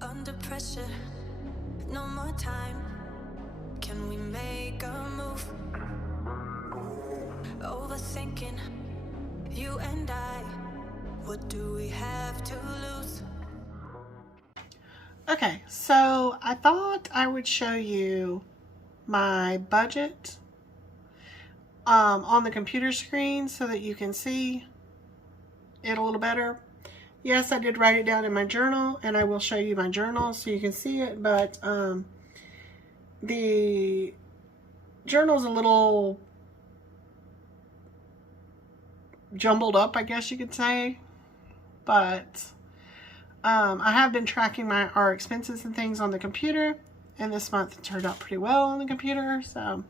Under pressure, no more time. Can we make a move? Overthinking, you and I. What do we have to lose? Okay, so I thought I would show you my budget on the computer screen so that you can see it a little better. Yes, I did write it down in my journal, and I will show you my journal so you can see it, but the journal's a little jumbled up, I guess you could say, but I have been tracking our expenses and things on the computer, and this month it turned out pretty well on the computer. So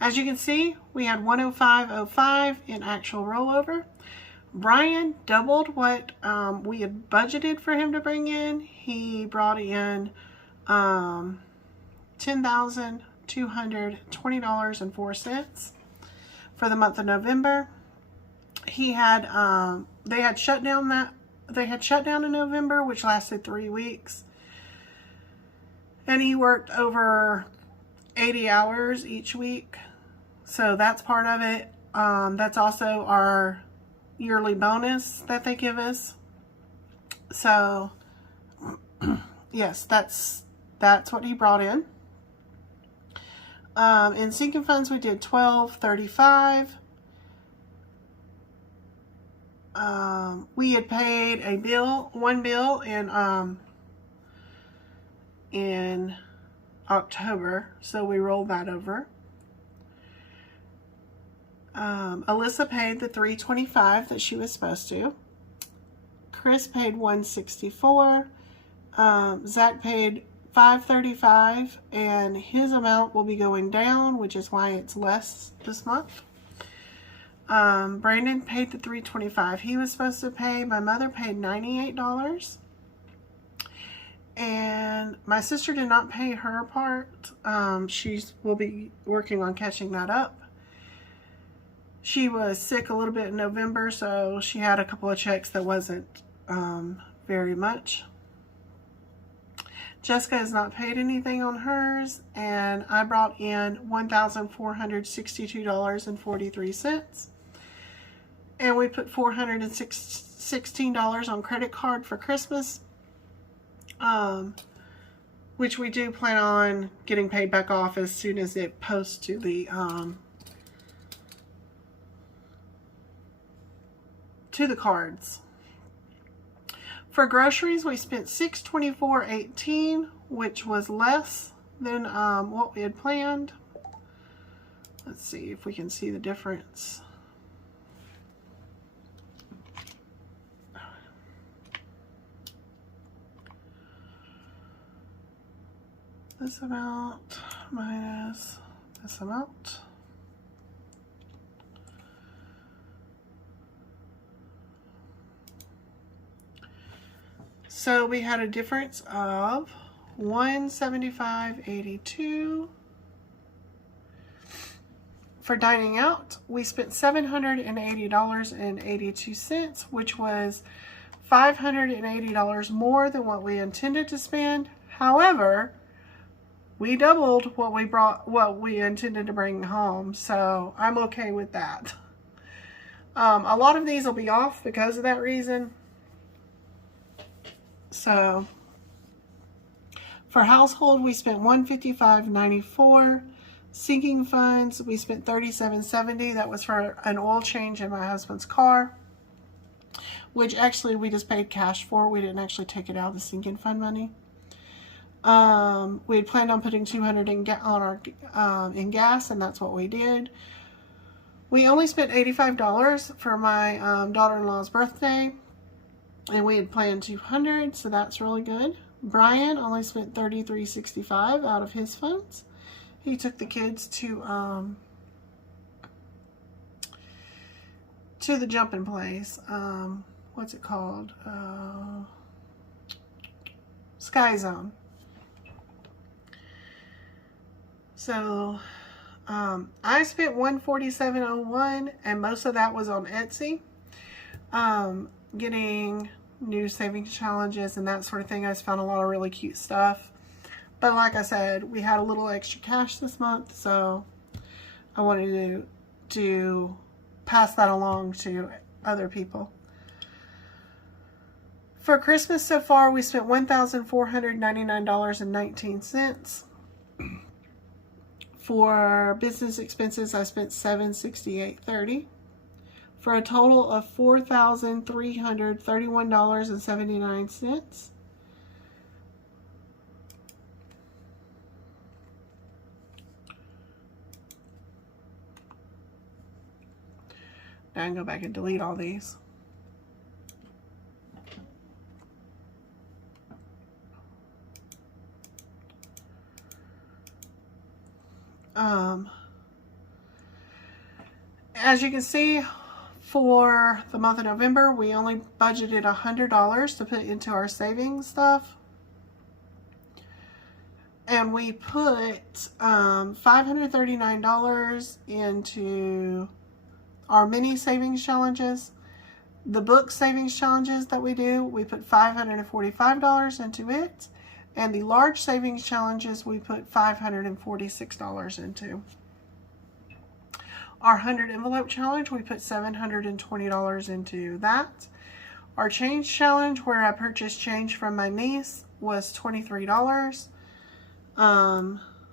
as you can see, we had 105.05 in actual rollover. Brian doubled what we had budgeted for him to bring in. He brought in $10,220.04 for the month of November. He had they had shut down in November, which lasted 3 weeks, and he worked over 80 hours each week, so that's part of it. That's also our yearly bonus that they give us. So yes, that's what he brought in. In sinking funds, we did $12.35. We had paid one bill in October, so we rolled that over. Alyssa paid the $325 that she was supposed to. Chris paid $164. Zach paid $535, and his amount will be going down, which is why it's less this month. Brandon paid the $325 he was supposed to pay. My mother paid $98. And my sister did not pay her part. She will be working on catching that up. She was sick a little bit in November, so she had a couple of checks that wasn't very much. Jessica has not paid anything on hers, and I brought in $1,462.43. And we put $416 on credit card for Christmas, which we do plan on getting paid back off as soon as it posts to the cards. For groceries, we spent $624.18, which was less than what we had planned. Let's see if we can see the difference. This amount minus this amount. So we had a difference of $175.82. For dining out, we spent $780.82, which was $580 more than what we intended to spend. However, we doubled what we intended to bring home, so I'm okay with that. A lot of these will be off because of that reason. So for household, we spent $155.94. Sinking funds, we spent $37.70. That was for an oil change in my husband's car, which actually we just paid cash for. We didn't actually take it out of the sinking fund money. We had planned on putting $200 in gas, and that's what we did. We only spent $85 for my daughter-in-law's birthday, and we had planned $200, so that's really good. Brian only spent $33.65 out of his funds. He took the kids to the jumping place. What's it called? Sky Zone. So I spent $147.01, and most of that was on Etsy, getting new savings challenges and that sort of thing. I just found a lot of really cute stuff. But like I said, we had a little extra cash this month, so I wanted to pass that along to other people. For Christmas so far, we spent $1,499.19. For business expenses, I spent $768.30 for a total of $4,331.79. Now I can go back and delete all these. As you can see, for the month of November, we only budgeted $100 to put into our savings stuff. And we put $539 into our mini savings challenges. The book savings challenges that we do, we put $545 into it. And the large savings challenges, we put $546 into. Our 100 envelope challenge, we put $720 into that. Our change challenge, where I purchased change from my niece, was $23.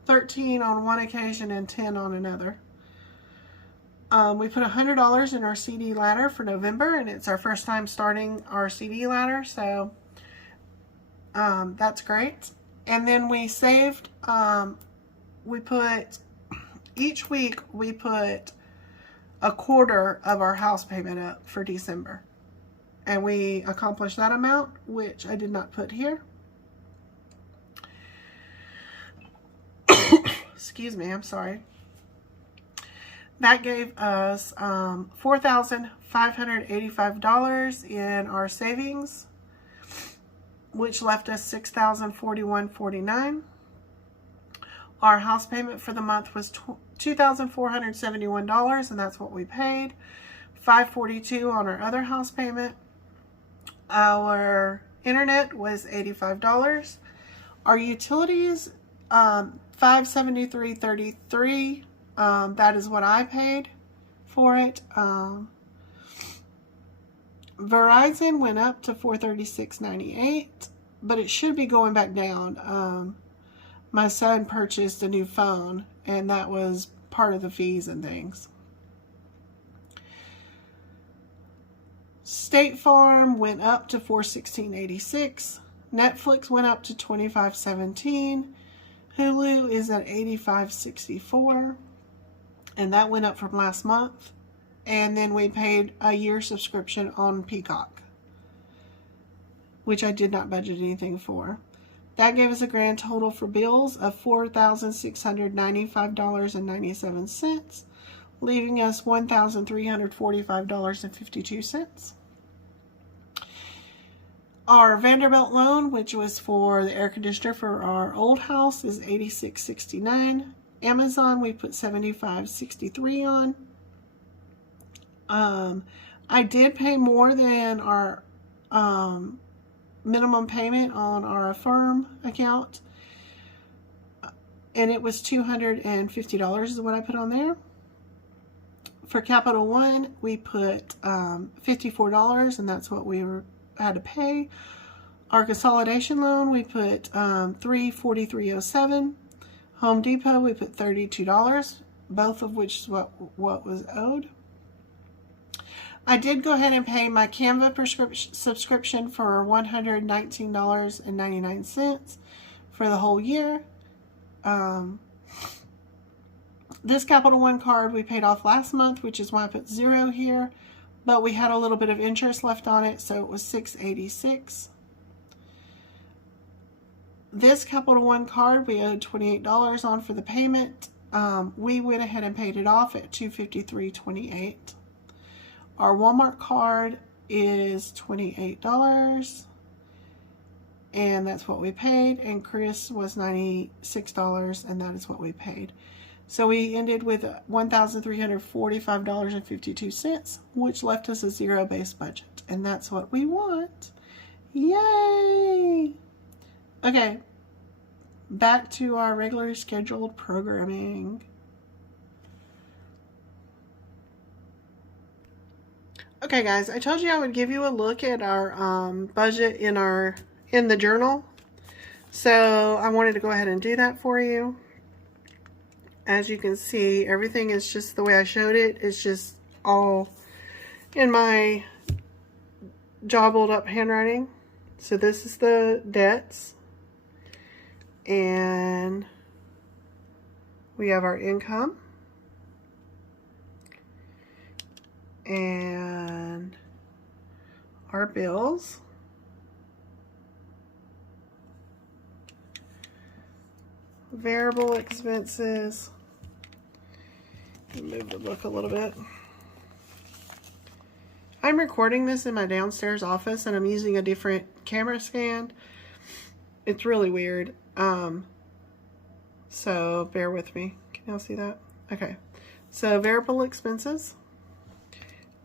13 on one occasion and 10 on another. We put $100 in our CD ladder for November, and it's our first time starting our CD ladder, so that's great. And then we saved, each week we put a quarter of our house payment up for December. And we accomplished that amount, which I did not put here. Excuse me, I'm sorry. That gave us $4,585 in our savings, which left us $6,041.49. Our house payment for the month was $2,471, and that's what we paid. $542 on our other house payment. Our internet was $85. Our utilities, $573.33. That is what I paid for it. Verizon went up to $436.98, but it should be going back down. My son purchased a new phone, and that was part of the fees and things. State Farm went up to $416.86. Netflix went up to $25.17. Hulu is at $85.64, and that went up from last month. And then we paid a year subscription on Peacock, which I did not budget anything for. That gave us a grand total for bills of $4,695.97, leaving us $1,345.52. Our Vanderbilt loan, which was for the air conditioner for our old house, is $86.69. Amazon, we put $75.63 on. I did pay more than our minimum payment on our Affirm account, and it was $250 is what I put on there. For Capital One, we put $54, and that's what we had to pay. Our consolidation loan, we put $343.07. Home Depot, we put $32, both of which is what was owed. I did go ahead and pay my Canva subscription for $119.99 for the whole year. This Capital One card we paid off last month, which is why I put 0 here, but we had a little bit of interest left on it, so it was $686. This Capital One card we owed $28 on for the payment. We went ahead and paid it off at $253.28. Our Walmart card is $28, and that's what we paid. And Chris was $96, and that is what we paid. So we ended with $1,345.52, which left us a zero-based budget, and that's what we want. Yay! Okay, back to our regular scheduled programming. Okay guys, I told you I would give you a look at our budget in the journal. So I wanted to go ahead and do that for you. As you can see, everything is just the way I showed it. It's just all in my jobbled up handwriting. So this is the debts. And we have our income. And our bills. Variable expenses. Move the book a little bit. I'm recording this in my downstairs office and I'm using a different camera stand. It's really weird. So bear with me. Can y'all see that? Okay. So variable expenses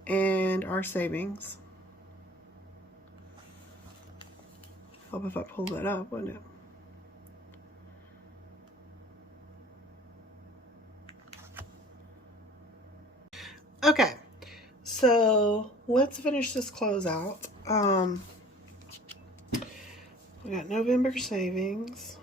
and our savings. Hope if I pull that up, wouldn't it? Okay, so let's finish this closeout. We got November savings.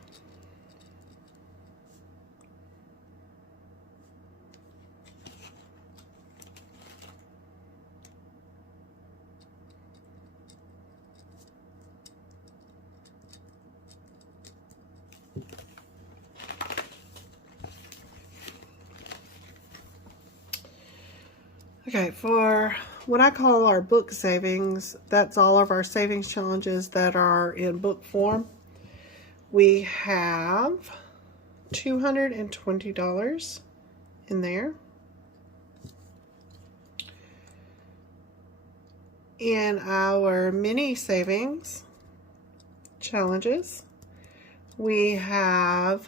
Okay, for what I call our book savings, that's all of our savings challenges that are in book form. We have $220 in there. In our mini savings challenges, we have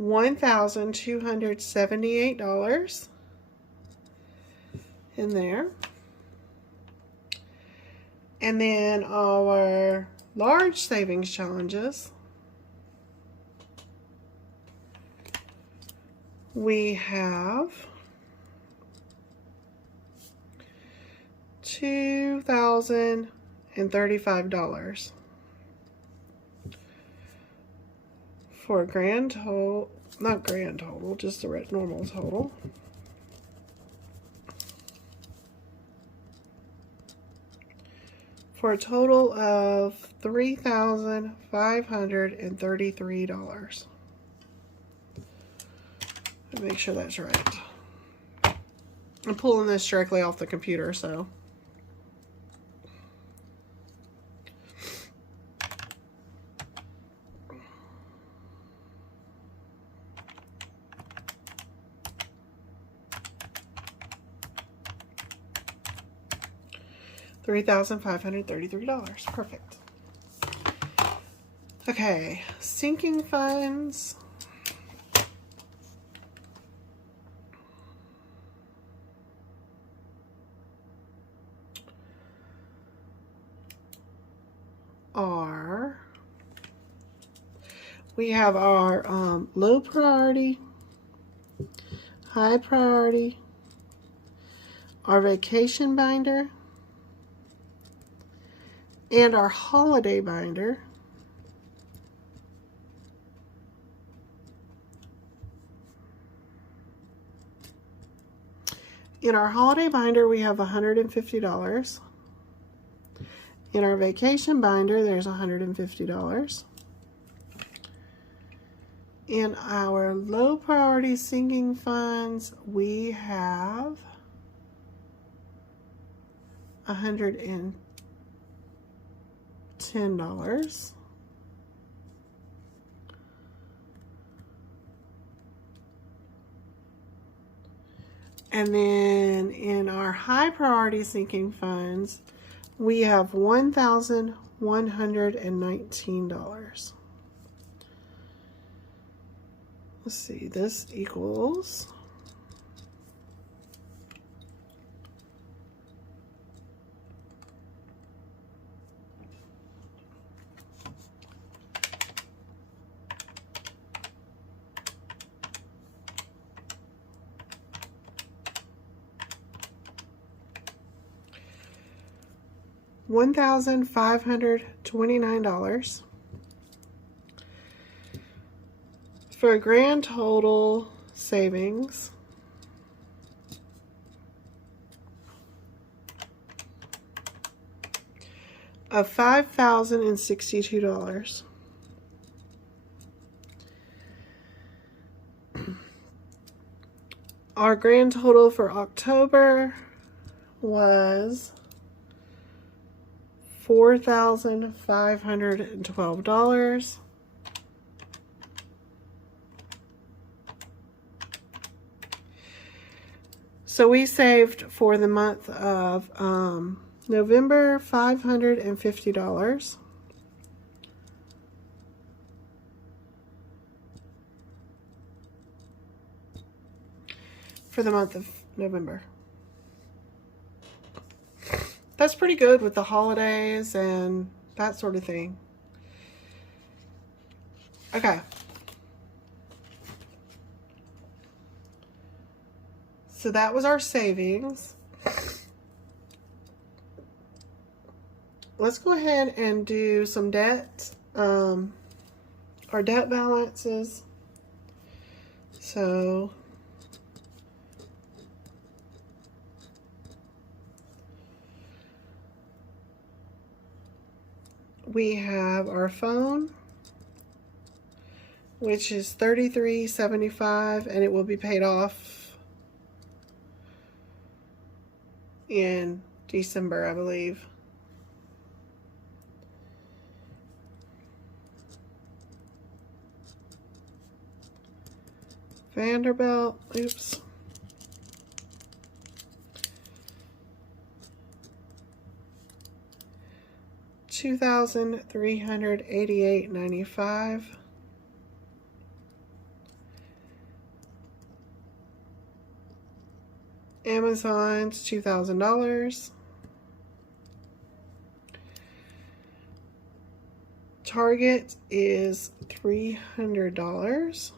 $1,278 in there. And then our large savings challenges, we have $2,035 for a grand total, not grand total, just the normal total. For a total of $3,533. Make sure that's right. I'm pulling this directly off the computer, so. $3,533. Perfect. Okay, sinking funds. We have our low priority, high priority, our vacation binder, and our holiday binder. In our holiday binder, we have $150. In our vacation binder, there's $150. In our low priority sinking funds, we have $110. And then in our high priority sinking funds, we have $1,119. Let's see, this equals $1,529 for a grand total savings of $5,062. Our grand total for October was $4,512. So we saved for the month of November $550. For the month of November. That's pretty good with the holidays and that sort of thing. Okay. So that was our savings. Let's go ahead and do some debt. Our debt balances. So we have our phone, which is $33.75, and it will be paid off in December, I believe. Vanderbilt, oops. $2,388.95. Amazon's $2,000. Target is $300.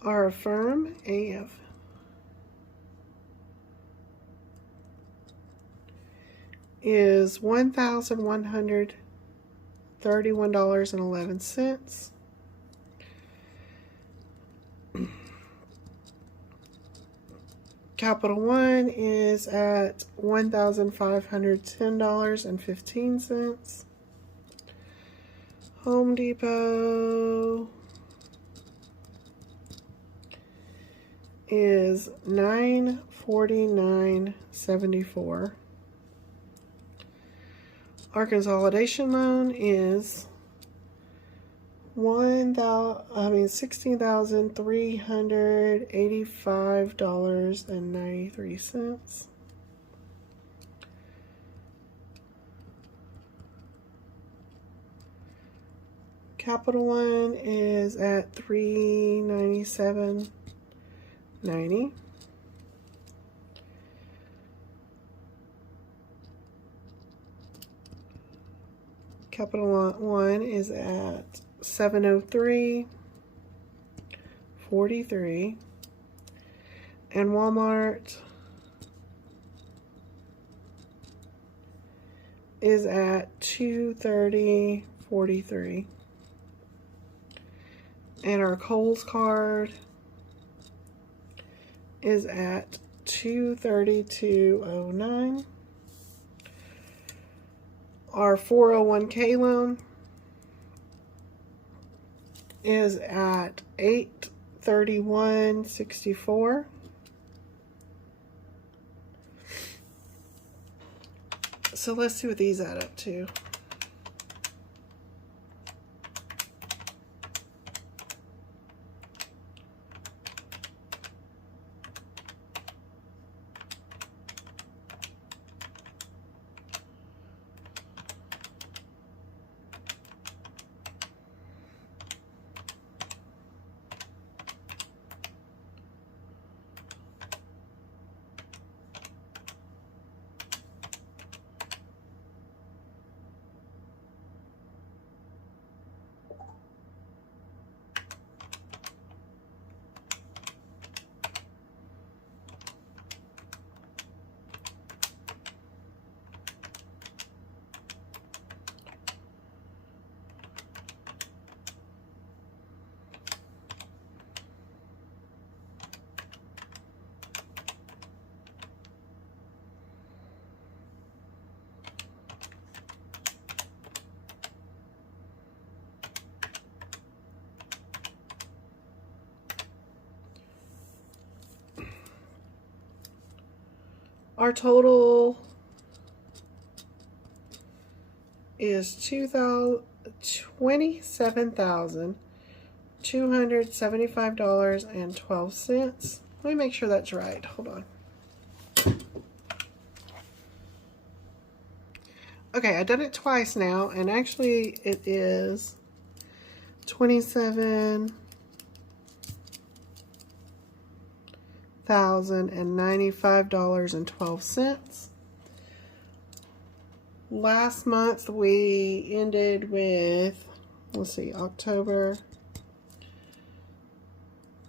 Our Affirm AF is $1,131.11. Capital One is at $1,510.15. Home Depot is $949.74. Our consolidation loan is $16,385.93. Capital One is at $397.90. Capital One is at $703.43, and Walmart is at $230.43, and our Kohl's card is at $232.09. Our 401k loan is at $831.64. So let's see what these add up to. Our total is $27,275.12. Let me make sure that's right. Hold on. Okay, I've done it twice now, and actually it is $27,095.12. Last month we ended with, let's see, October,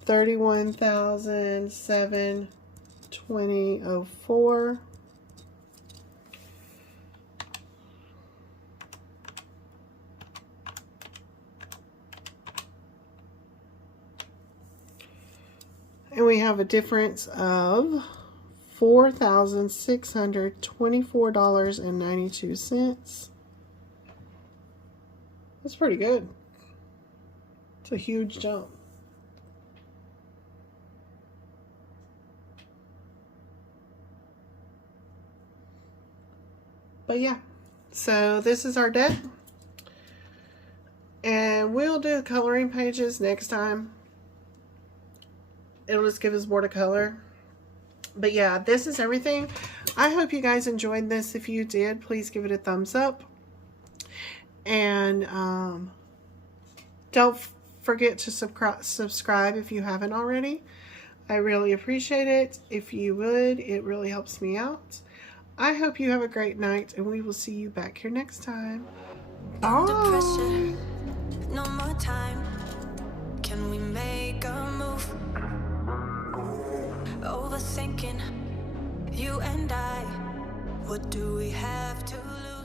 $31,720.04. And we have a difference of $4,624.92. That's pretty good. It's a huge jump. But yeah, so this is our debt. And we'll do the coloring pages next time. It'll just give us more to color. But yeah, this is everything. I hope you guys enjoyed this. If you did, please give it a thumbs up. And don't forget to subscribe if you haven't already. I really appreciate it. If you would, it really helps me out. I hope you have a great night, and we will see you back here next time. Under Bye. pressure, no more time. Can we make a move? Overthinking, you and I. What do we have to lose?